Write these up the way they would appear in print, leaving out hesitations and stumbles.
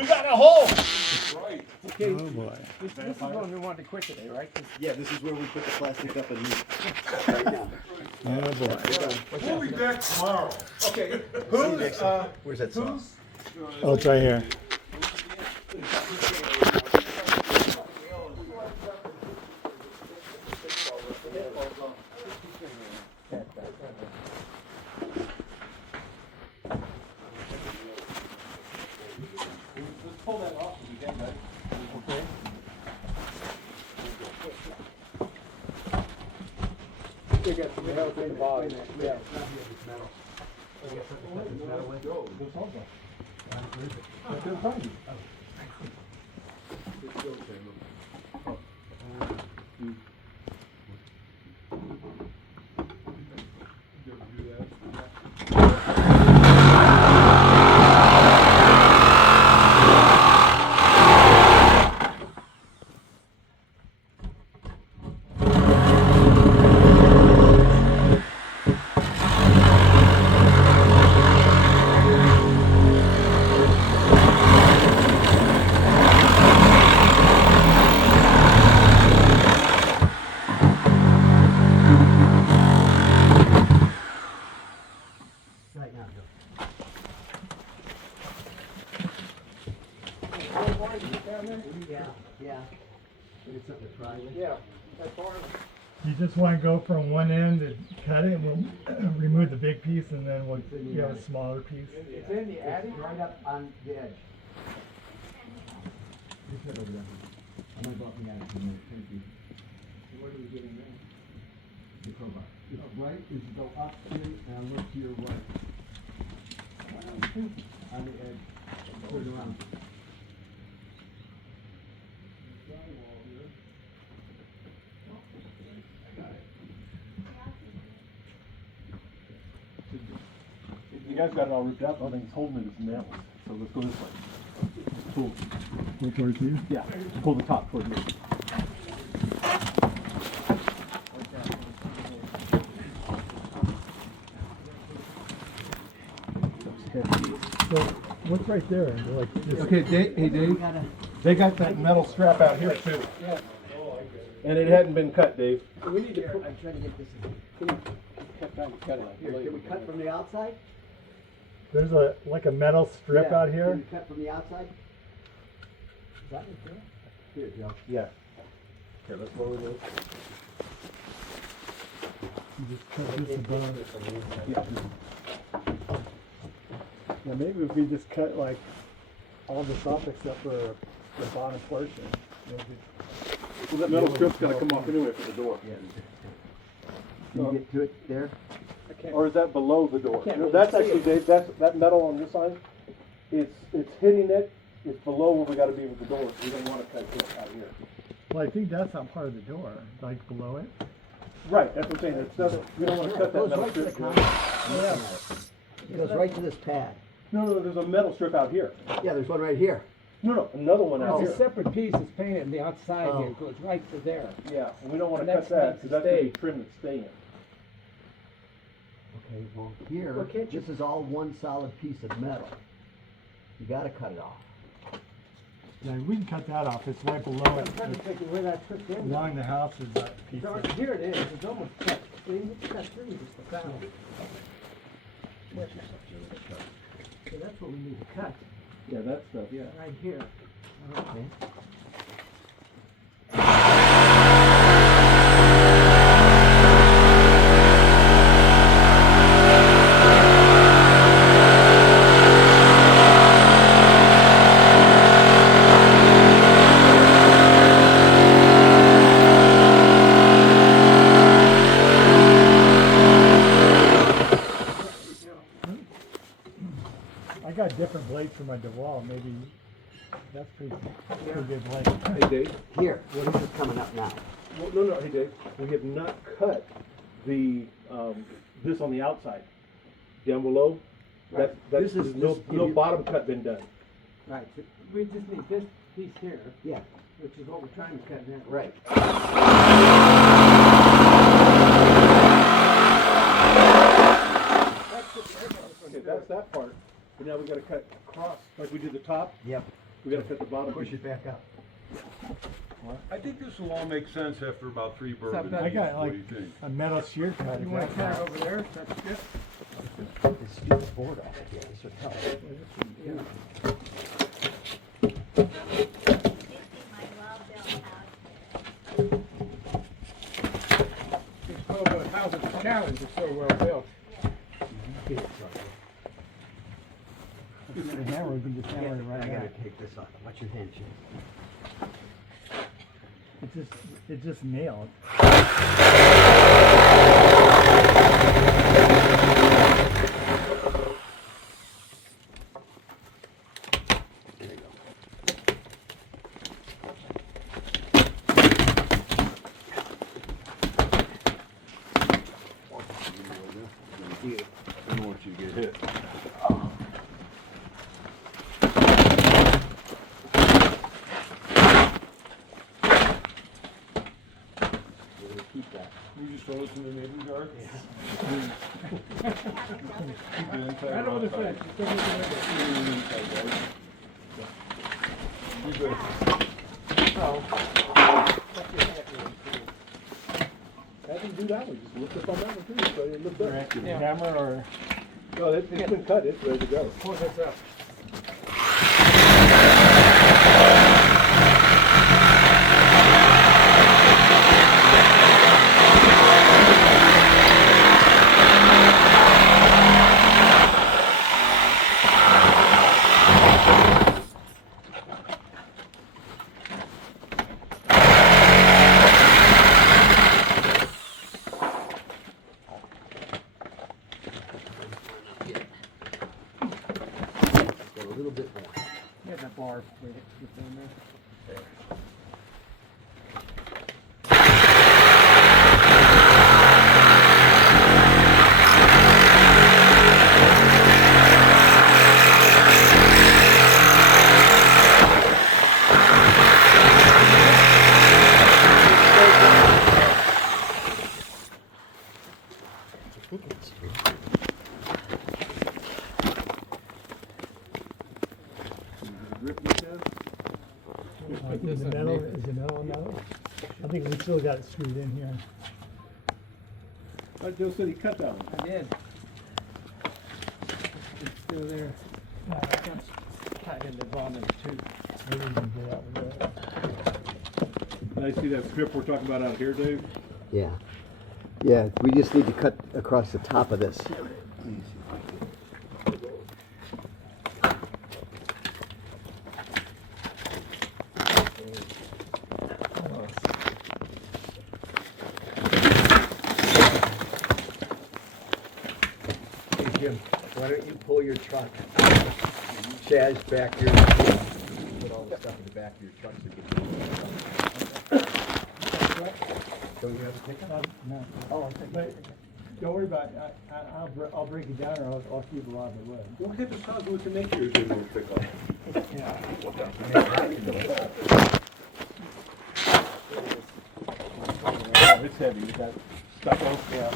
We got a hole! Right. Okay, Oh boy. this is one we wanted to quit today, right? 'Cause Yeah, this is where we put the plastic up and leave. Right now. Oh boy. We'll be back tomorrow. Okay, Who's, where's that sauce? Oh, it's right here. let's pull that off if we can, guys. Okay. They got some help in the bottom. Yeah. Right now, Joe. Yeah. It's up to Friday. Yeah, that barn. You just want to go from one end and cut it, and we'll remove the big piece, and then we'll get a smaller piece. It's in the attic? Right up on the edge. Just head over there. I'm gonna go up in the attic in a minute. Thank you. What are we getting there? The crowbar. It's right, is to go up here and look to your right. On the edge. Turn around. You guys got it all ripped out, the only thing that's holding it is nails. So let's go this way. Pull, Go towards you. yeah, pull the top toward me. So what's right there? Like this. Okay, Dave, hey Dave, they got that metal strap out here too. Yeah. And it hadn't been cut, Dave. We need to put, I'm trying to get this in. can you cut down, cut it. Here, can we cut from the outside? There's a like a metal strip Yeah. out Can here. you cut from the outside? Is that it, Joe? Here, Joe. Yeah. Here, let's lower this. You just cut this above. Yeah. Yeah, maybe if we just cut like all this off except for the bottom portion. Maybe. Well, that metal strip's gotta come off anyway for the door. Can you get to it there? I can't. Or is that below the door? Can't No, really that's see actually, it. Dave, that metal on this side, it's hitting it, it's below where we gotta be with the door. We don't wanna cut this out here. Well, I think that's not part of the door, like below it. Right, that's what I'm saying, it doesn't, we don't wanna Yeah, cut it that goes metal right to the strip. counter. It goes right to this pad. No, there's a metal strip out here. Yeah, there's one right here. No, another one out It's a here. separate piece that's painted on the outside here, Oh. it goes right to there. Yeah, and we don't wanna And cut that's that, meant to cause that's gonna be stay. trim that's staying. Okay, well, here, Well, can't you- this is all one solid piece of metal. You gotta cut it off. Yeah, we can cut that off. It's right below I'm it. trying to It's think of where that took in. along the house is that piece. Darn, here it is, it's almost cut. See, it's cut through just about. So that's what we need to cut, Yeah, that stuff, yeah. right here. Okay. I got different blades for my DeWalt. Maybe that's pretty good blade. Hey, Dave, Here, what is this coming up now? well, no, hey, Dave, we have not cut the, this on the outside. Down below, that's, This is- no, this- no bottom cut been done. Right, so we just need this piece here, Yeah, which is what we're trying to cut now. right. Okay, that's that part, but now we gotta cut across, like we did the top. Yep. We gotta cut the bottom. Push it back up. I think this will all make sense after about 3 bourbons. I got What like do you think? a metal shear cut. You wanna cut it over there? That's good. This stupid board off again, this would help. It's called the House of Challenge, it's so well built. Get it, son. If you got a hammer, you can just hammer it right. I gotta take this off. Watch your hand, Jim. It's just nailed. There you go. I don't want you to get hit. We're gonna keep that. You just throw it in the neighbor's yard? Right over the fence. It's over the window. You good. I can do that one, just lift up on that one too, so it looks up. Yeah. Hammer or No, it's been cut, it's ready to go. Pull this up. Go a little bit more. Get that bar. Get down there. is the metal on that? I think we still got it screwed in here. Joe said he cut that one. I did. It's still there. It's tied in the bottom too. Maybe we can get out with that. Can I see that strip we're talking about out here, Dave? Yeah. Yeah, we just need to cut across the top of this. Hey Jim, why don't you pull your truck? Chaz, back here. Put all the stuff in the back of your truck so you can. Don't you have a pickup? No. Oh, okay. But don't worry about it. I'll break it down or I'll keep it out of the way. What type of sounds we can make here, Dave, we'll pick up? It's heavy, you got stucco? Yeah.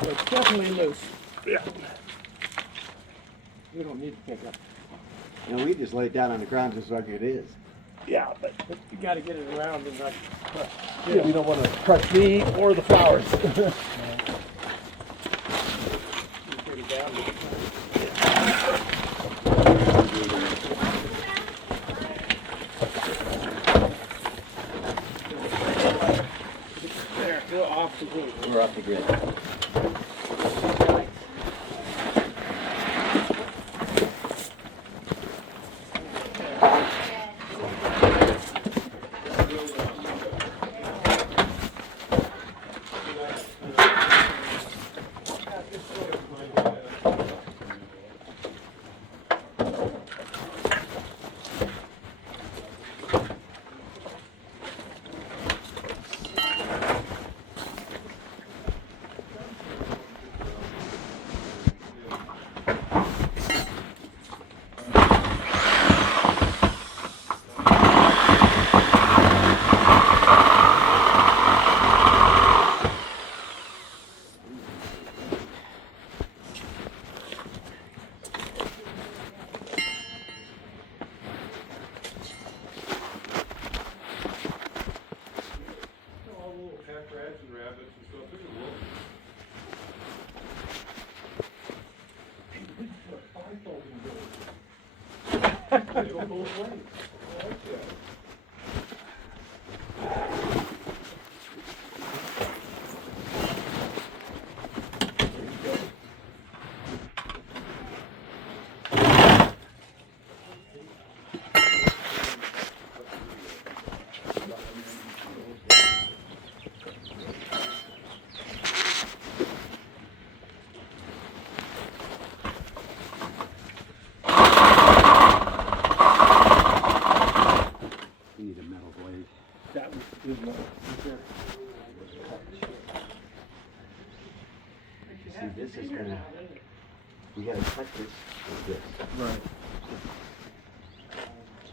So it's definitely loose. Yeah. We don't need to pick up. And we just lay it down on the ground just like it is. Yeah, but But you gotta get it around and not crush. yeah, we don't want to crush me or the flowers. Pretty down. There, we're off the grid. We're off the grid. go both ways. You need a metal blade. That was, is not, See, this is gonna, we gotta cut this with this. right.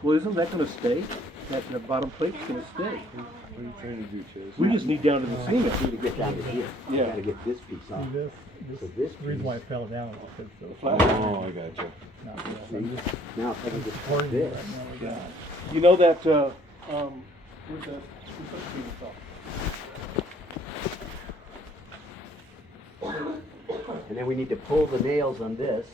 Well, isn't that gonna stay? That the bottom plate's gonna stay. What are you trying to do, Chase? We just need down to the We cement. need to get down to here. We Yeah. gotta get this piece off. See this, So this, this the reason why piece- it fell down is because the Flat. Oh, I got you. not this. See? I'm just Now if I can get supporting it this. right now, we got it. You know that, where's that chainsaw? And then we need to pull the nails on this.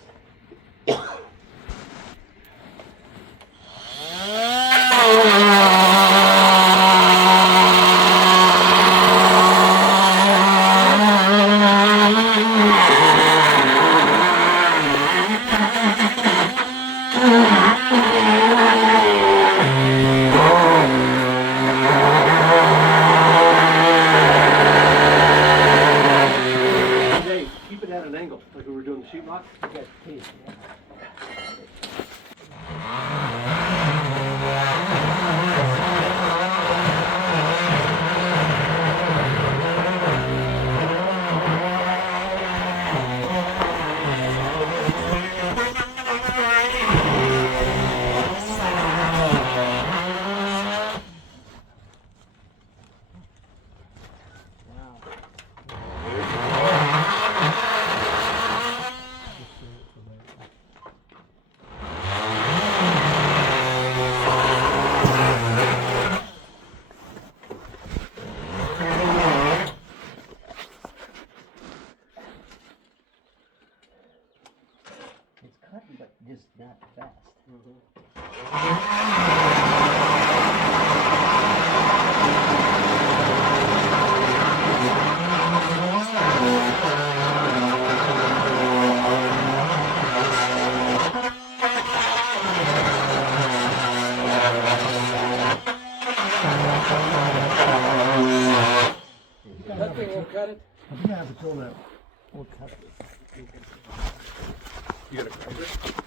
Hey, keep it at an angle, like we were doing the sheetrock. It's cutting, but just not fast. That thing will cut it? I'm gonna have to pull that. We'll cut it. You got a